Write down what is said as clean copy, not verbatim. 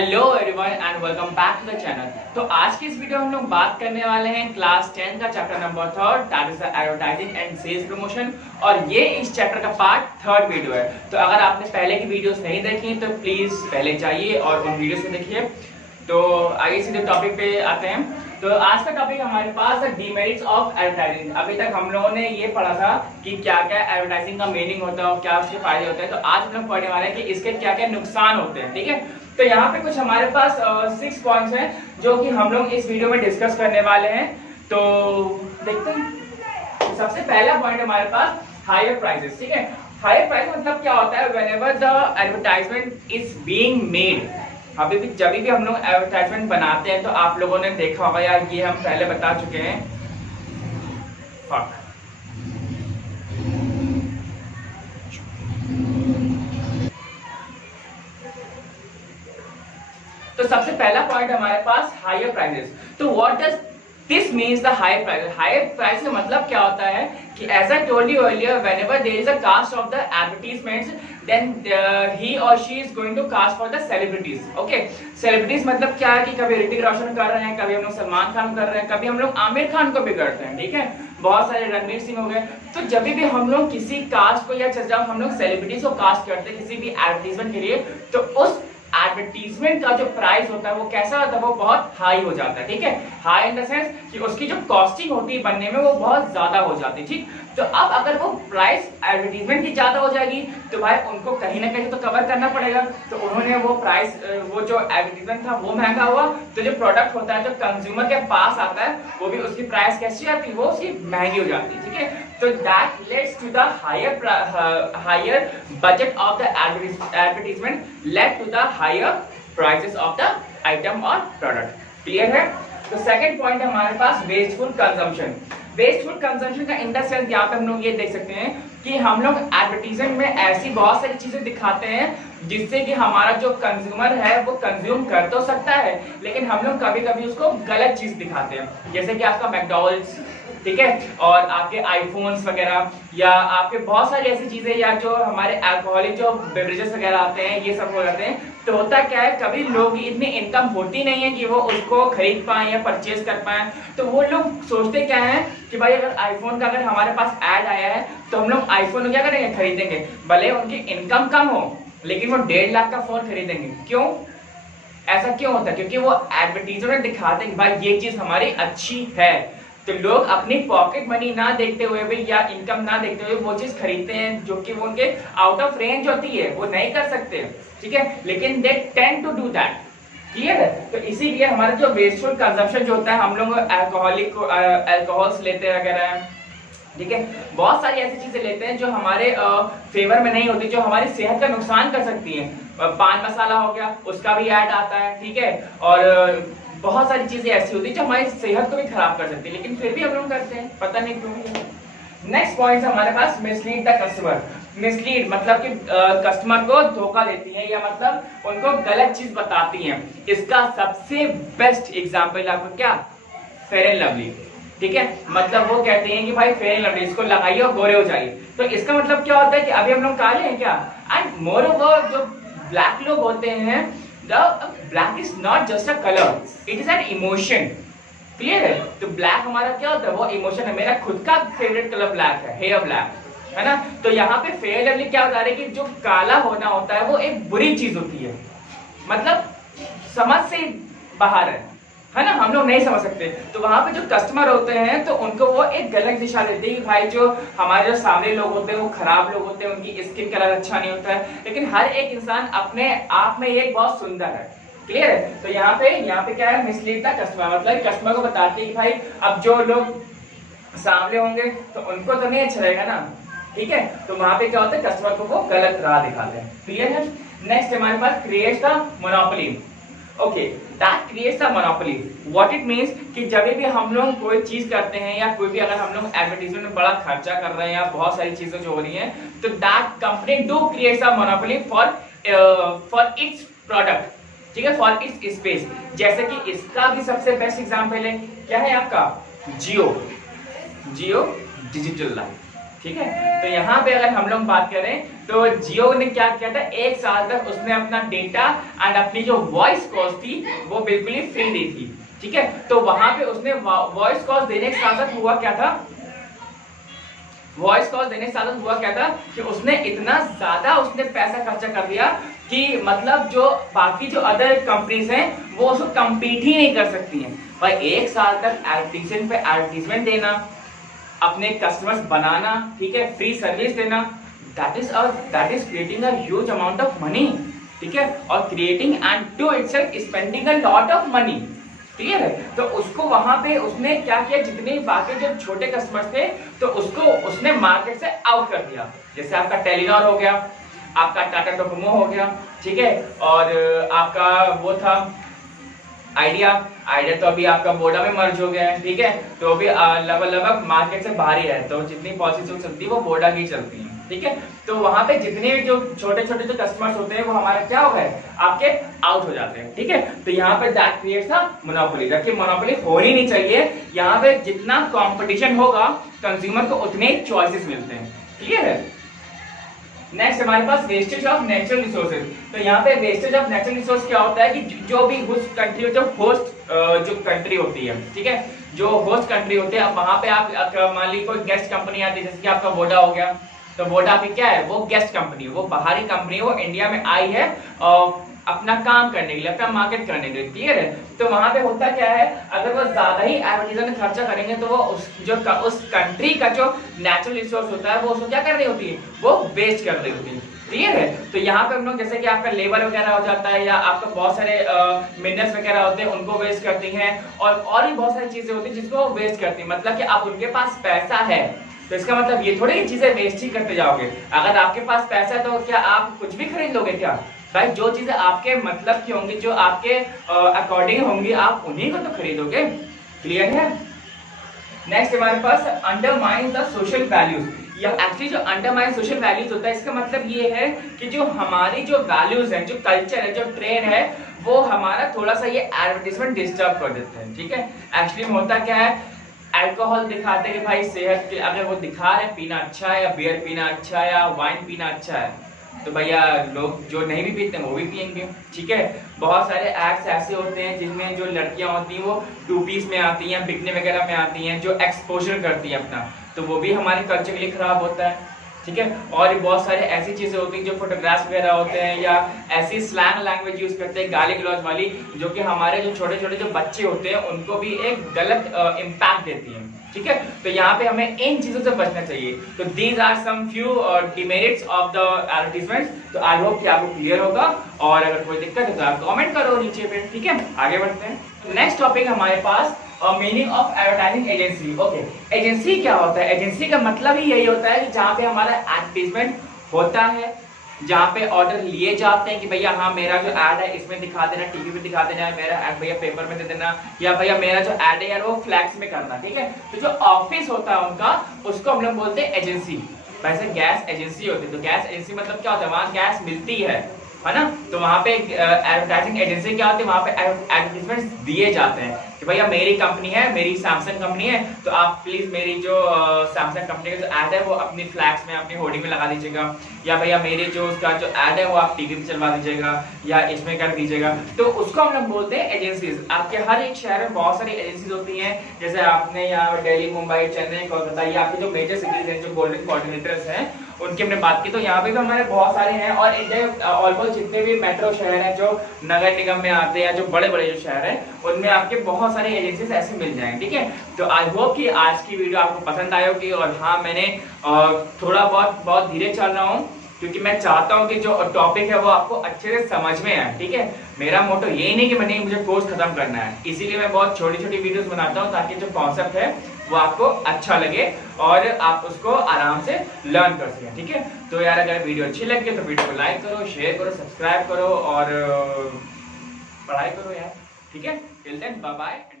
Hello everyone and welcome back to the channel. तो आज की इस वीडियो में हम लोग बात करने वाले हैं क्लास 10 का chapter number 3 that is the advertising and sales promotion, और ये इस चैप्टर का पार्ट 3 वीडियो है। तो अगर आपने पहले की वीडियोस नहीं देखी तो प्लीज पहले जाइए और उन वीडियोस को देखिए। तो आइए सीधे टॉपिक पे आते हैं। तो आज का टॉपिक हमारे पास है डीमेरिट्स ऑफ एडवर्टाइजिंग। अभी तक हम लोगों ने ये पढ़ा था कि क्या क्या एडवर्टाइजिंग का मीनिंग होता है और क्या उसके फायदे होते हैं। तो आज हम लोग पढ़ने वाले हैं कि इसके क्या क्या नुकसान होते हैं। ठीक है, तो यहाँ पे कुछ हमारे पास 6 पॉइंट्स हैं जो कि हम लोग इस वीडियो में डिस्कस करने वाले हैं। तो देखते हैं। सबसे पहला पॉइंट हमारे पास हायर प्राइसेस। ठीक है, हायर प्राइस मतलब क्या होता है? Whenever the advertisement is being made. अभी भी जब भी हम लोग एडवर्टाइजमेंट बनाते हैं तो आप लोगों ने देखा होगा, यार ये हम पहले बता चुके हैं। फक। तो सबसे पहला पॉइंट हमारे पास हायर प्राइसेस। तो what does this means the higher price? Higher price का मतलब क्या होता है कि as I told you earlier, whenever there is a cost of the advertisements then he और she is going to cost for the celebrities. Okay, celebrities मतलब क्या है कि कभी ऋतिक रोशन कर रहे हैं, कभी हम लोग सलमान खान कर रहे हैं, कभी हम लोग आमिर खान को भी करते हैं। ठीक है, बहुत सारे रणवीर सिंह हो गए। तो जब भी हम लोग किसी कास्ट को या जब हम लोग सेलिब्रिटीज को कास्ट करते हैं किसी भी एडवर्टाइजमेंट के लिए, तो उस एडवर्टीजमेंट का जो प्राइस होता है वो कैसा होता है? वो बहुत हाई हो जाता है। ठीक है, हाई इन द सेंस कि उसकी जो कॉस्टिंग होती है बनने में वो बहुत ज्यादा हो जाती है। ठीक, तो अब अगर वो प्राइस एडवर्टीजमेंट की ज्यादा हो जाएगी तो भाई उनको कहीं ना कहीं तो कवर करना पड़ेगा। तो उन्होंने वो प्राइस, वो जो एडवर्टीजमेंट था वो महंगा हुआ, तो जो प्रोडक्ट होता है जो कंज्यूमर के पास आता है वो भी उसकी प्राइस कैसी आती है? वो उसकी महंगी हो जाती है। ठीक है, तो that leads to the higher budget of the advertisement led to the higher prices of the item और प्रोडक्ट। क्लियर है? तो सेकंड पॉइंट हमारे पास वेस्टफुल कंजम्पशन। वेस्टफुल कंजम्पशन का इन द सेंस यहाँ पे हम लोग ये देख सकते हैं कि हम लोग एडवर्टीजमेंट में ऐसी बहुत सारी चीजें दिखाते हैं जिससे कि हमारा जो कंज्यूमर है वो कंज्यूम कर तो सकता है, लेकिन हम लोग कभी कभी उसको गलत चीज दिखाते हैं। जैसे कि आपका मैकडॉनल्ड्स, ठीक है, और आपके आईफोन्स वगैरह, या आपके बहुत सारी ऐसी चीजें, या जो हमारे अल्कोहलिक जो बेवरेजेस वगैरह आते हैं, ये सब हो जाते हैं। तो होता क्या है, कभी लोग इतनी इनकम होती नहीं है कि वो उसको खरीद पाए या परचेज कर पाए। तो वो लोग सोचते क्या है कि भाई अगर आईफोन का अगर हमारे पास ऐड आया है तो हम लोग आईफोन क्या करेंगे? खरीदेंगे। भले उनकी इनकम कम हो लेकिन वो 1.5 लाख का फोन खरीदेंगे। क्यों? ऐसा क्यों होता है? क्योंकि वो एडवर्टीजमेंट दिखाते हैं कि भाई ये चीज हमारी अच्छी है। तो लोग अपनी पॉकेट मनी ना देखते हुए भी या इनकम ना देखते हुए वो चीज खरीदते हैं जो कि वो उनके आउट ऑफ रेंज होती है, वो नहीं कर सकते। ठीक है, लेकिन they tend to do that. Clear है? तो इसीलिए हमारा जो वेस्टफुल कंजम्पशन जो होता है, हम लोग अल्कोहल्स लेते हैं वगैरह, ठीक है, बहुत सारी ऐसी चीजें लेते हैं जो हमारे फेवर में नहीं होती, जो हमारी सेहत का नुकसान कर सकती है। पान मसाला हो गया, उसका भी ऐड आता है। ठीक है, और बहुत सारी चीजें ऐसी होती है जो हमारी सेहत को भी खराब कर सकती है, लेकिन फिर भी हम लोग करते हैं, पता नहीं क्यों। नेक्स्ट पॉइंट हमारे पास मिसलीड द कस्टमर। मिसलीड मतलब कि कस्टमर को धोखा देती है या मतलब उनको गलत चीज बताती हैं। इसका सबसे बेस्ट एग्जांपल आपको क्या? Fair and lovely. ठीक है, मतलब वो कहते हैं कि भाई फेयर एंड लवली इसको लगाइए और गोरे हो जाइए। तो इसका मतलब क्या होता है कि अभी हम लोग काले हैं क्या? एंड मोर ओवर जो ब्लैक लोग होते हैं, black is not just a colour, it is an emotion. Clear है? तो ब्लैक हमारा क्या होता है? वो इमोशन है। मेरा खुद का फेवरेट कलर ब्लैक है, हेयर ब्लैक, है ना? तो यहाँ पे फेयर लवली क्या बता रहे हैं कि जो काला होना होता है वो एक बुरी चीज होती है, मतलब समझ से बाहर है ना? हम लोग नहीं समझ सकते। तो वहां पे जो कस्टमर होते हैं तो उनको वो एक गलत दिशा देते हैं कि भाई जो हमारे जो सामने लोग होते हैं वो खराब लोग होते हैं, उनकी स्किन कलर अच्छा नहीं होता है, लेकिन हर एक इंसान अपने आप में एक बहुत सुंदर है। क्लियर है? तो यहाँ पे क्या है? मिसलीड द कस्टमर, मतलब कस्टमर को बताते हैं कि भाई अब जो लोग सामने होंगे तो उनको तो नहीं अच्छा रहेगा ना। ठीक है, तो वहां पे क्या होता है? कस्टमर को वो गलत राह दिखाते हैं। क्लियर है? नेक्स्ट हमारे पास creates the monopoly. Okay, that creates the monopoly. What it means कि जब भी हम लोग कोई चीज करते हैं या कोई भी अगर हम लोग एडवर्टाइजमेंट में बड़ा खर्चा कर रहे हैं या बहुत सारी चीजें जो हो रही हैं, तो that company do creates a monopoly for its product. ठीक है, फॉर इट्स स्पेस। जैसे कि इसका भी सबसे बेस्ट एग्जांपल है, क्या है आपका? जियो डिजिटल लाइफ। ठीक है। तो यहाँ पे अगर हम लोग बात करें तो जियो ने क्या किया था, 1 साल तक उसने अपना डेटा एंड अपनी जो वॉइस कॉल्स थी वो बिल्कुल ही फ्री दी थी, ठीक है। तो वहां पे उसने वॉइस कॉल्स देने के साथ साथ हुआ क्या था, वॉइस कॉल देने के साथ हुआ क्या था कि उसने इतना ज्यादा उसने पैसा खर्चा कर दिया कि मतलब जो बाकी जो अदर कंपनीज हैं वो उसको कम्पीट ही नहीं कर सकती हैं। भाई 1 साल तक एडवर्टीजमेंट पे एडवर्टीजमेंट देना, अपने कस्टमर्स बनाना, ठीक है, फ्री सर्विस देना, that is creating a huge amount of money, ठीक है, और creating end to itself spending a lot of money, clear है। तो उसको वहां पे उसने क्या किया, जितने बाकी जो छोटे कस्टमर्स थे तो उसको उसने मार्केट से आउट कर दिया। जैसे आपका टेलीनॉर हो गया, आपका टाटा डोकोमो हो गया, ठीक है, और आपका वो था आइडिया तो अभी आपका वोडा में मर्ज हो गया है, ठीक है। तो अभी लगभग मार्केट से बाहर ही है, तो जितनी पॉलिसी चलती है वो वोडा की चलती है, ठीक है। तो वहां पे जितने भी जो छोटे छोटे जो कस्टमर्स होते हैं वो हमारे क्या हो गए, आपके आउट हो जाते हैं, ठीक है। तो यहाँ पे दैट क्रिएट्स अ मोनोपोली, जबकि मोनोपोली होनी नहीं चाहिए। यहाँ पे जितना कंपटीशन होगा कंज्यूमर को उतने चॉइसेस मिलते हैं, क्लियर है। नेक्स्ट हमारे पास वेस्टेज ऑफ नेचुरल रिसोर्सेज। तो यहाँ पे वेस्टेज ऑफ नेचुरल रिसोर्स क्या होता है कि जो भी उस कंट्री जो होस्ट जो कंट्री होती है, ठीक है, जो होस्ट कंट्री होती है, वहां पे आप मान ली कोई गेस्ट कंपनी आती है, जैसे कि आपका वोडा हो गया, तो वोडा पे क्या है, वो गेस्ट कंपनी है, वो बाहरी कंपनी है, वो इंडिया में आई है अपना काम करने के लिए, अपना मार्केट करने के लिए, क्लियर है। तो वहां पे होता क्या है, अगर वो ज्यादा ही एडवर्टाइजमेंट खर्चा करेंगे तो वो उस कंट्री का जो नेचुरल रिसोर्स होता है वो उसको क्या कर रही होती है, वो वेस्ट कर रही होती है, क्लियर है। तो यहाँ पे हम लोग जैसे कि आपका लेबर वगैरह हो जाता है, या आपका बहुत सारे मिनरल्स वगैरह होते हैं उनको वेस्ट करती हैं, और भी बहुत सारी चीजें होती हैं जिसको वेस्ट करती है। मतलब कि आप उनके पास पैसा है तो इसका मतलब ये थोड़ी चीजें वेस्ट ही करते जाओगे। अगर आपके पास पैसा है तो क्या आप कुछ भी खरीद लोगे क्या? भाई जो चीजें आपके मतलब की होंगी, जो आपके अकॉर्डिंग होंगी, आप उन्हीं को तो खरीदोगे, क्लियर है। नेक्स्ट हमारे पास अंडरमाइन द सोशल वैल्यूज। या एक्चुअली जो अंडरमाइन सोशल वैल्यूज होता है इसका मतलब ये है कि जो हमारी जो वैल्यूज हैं, जो कल्चर है, जो ट्रेंड है, वो हमारा थोड़ा सा ये एडवर्टाइजमेंट डिस्टर्ब कर देते हैं, ठीक है। एक्चुअली में होता क्या है, अल्कोहल दिखाते हैं कि भाई सेहत के, अगर वो दिखा रहे पीना अच्छा है, या बियर पीना अच्छा है, या वाइन पीना अच्छा है, तो भैया लोग जो नहीं भी पीते हैं वो भी पियेंगे, ठीक है। बहुत सारे एड्स ऐसे होते हैं जिनमें जो लड़कियां होती हैं वो 2 पीस में आती हैं, बिकने वगैरह में आती हैं, जो एक्सपोजर करती हैं अपना, तो वो भी हमारे कल्चर के लिए खराब होता है, ठीक है। और बहुत सारे ऐसी चीजें होती हैं जो फोटोग्राफ्स वगैरह होते हैं, या ऐसी स्लैंग लैंग्वेज यूज करते हैं, गाली गलौज वाली, जो कि हमारे जो छोटे छोटे जो बच्चे होते हैं उनको भी एक गलत इम्पैक्ट देती है, ठीक है। तो यहाँ पे हमें इन चीजों से बचना चाहिए। तो these are some few demerits of the advertisement. तो आई होप कि आपको क्लियर होगा, और अगर कोई दिक्कत है तो आप कमेंट करो नीचे पे, ठीक है। आगे बढ़ते हैं। नेक्स्ट टॉपिक हमारे पास meaning of advertising agency. Okay, agency क्या होता है? एजेंसी का मतलब ही यही होता है कि जहाँ पे हमारा एडवर्टाइजमेंट होता है, जहाँ पे ऑर्डर लिए जाते हैं कि भैया हाँ मेरा जो ऐड है इसमें दिखा देना, टीवी पे दिखा देना, मेरा ऐड भैया पेपर में दे देना, या भैया मेरा जो ऐड है यार वो फ्लैक्स में करना, ठीक है। तो जो ऑफिस होता है उनका, उसको हम लोग बोलते हैं एजेंसी। वैसे गैस एजेंसी होती है, तो गैस एजेंसी मतलब क्या होता है, वहाँ गैस मिलती है ना। तो वहाँ पे एडवर्टाइजिंग एजेंसी क्या होती है, वहाँ पे एडवर्टाइजमेंट दिए जाते हैं कि भैया मेरी कंपनी है, मेरी सैमसंग कंपनी है, तो आप प्लीज मेरी जो सैमसंग कंपनी का जो ऐड है वो अपनी फ्लैक्स में, अपनी होर्डिंग में लगा दीजिएगा, या भैया मेरी जो उसका जो ऐड है वो आप टीवी पे चलवा दीजिएगा, या इसमें कर दीजिएगा। तो उसको हम लोग बोलते हैं एजेंसीज। आपके हर एक शहर में बहुत सारी एजेंसीज होती हैं, जैसे आपने यहाँ दिल्ली, मुंबई, चेन्नई, कोलकाता, ये आपके जो मेजर सिटीज हैं, जो गोल्डन कोऑर्डिनेटर्स हैं, उनकी हमने बात की। तो यहाँ पे भी हमारे बहुत सारे हैं, और ऑलमोस्ट जितने भी मेट्रो शहर हैं जो नगर निगम में आते हैं, जो बड़े बड़े जो शहर हैं, उनमें आपके बहुत सारे एजेंसीज ऐसे मिल जाएंगे, ठीक है। तो आई होप कि आज की वीडियो आपको पसंद आई होगी। और हाँ, मैंने थोड़ा बहुत धीरे चल रहा हूँ क्योंकि मैं चाहता हूँ कि जो टॉपिक है वो आपको अच्छे से समझ में आए, ठीक है। मेरा मोटो ये नहीं कि मुझे कोर्स खत्म करना है, इसीलिए मैं बहुत छोटी छोटी वीडियोस बनाता हूँ ताकि जो कॉन्सेप्ट है वो आपको अच्छा लगे और आप उसको आराम से लर्न कर सकें, ठीक है। तो यार अगर वीडियो अच्छी लगे तो वीडियो को लाइक करो, शेयर करो, सब्सक्राइब करो और पढ़ाई करो यार, ठीक है। Till then bye bye.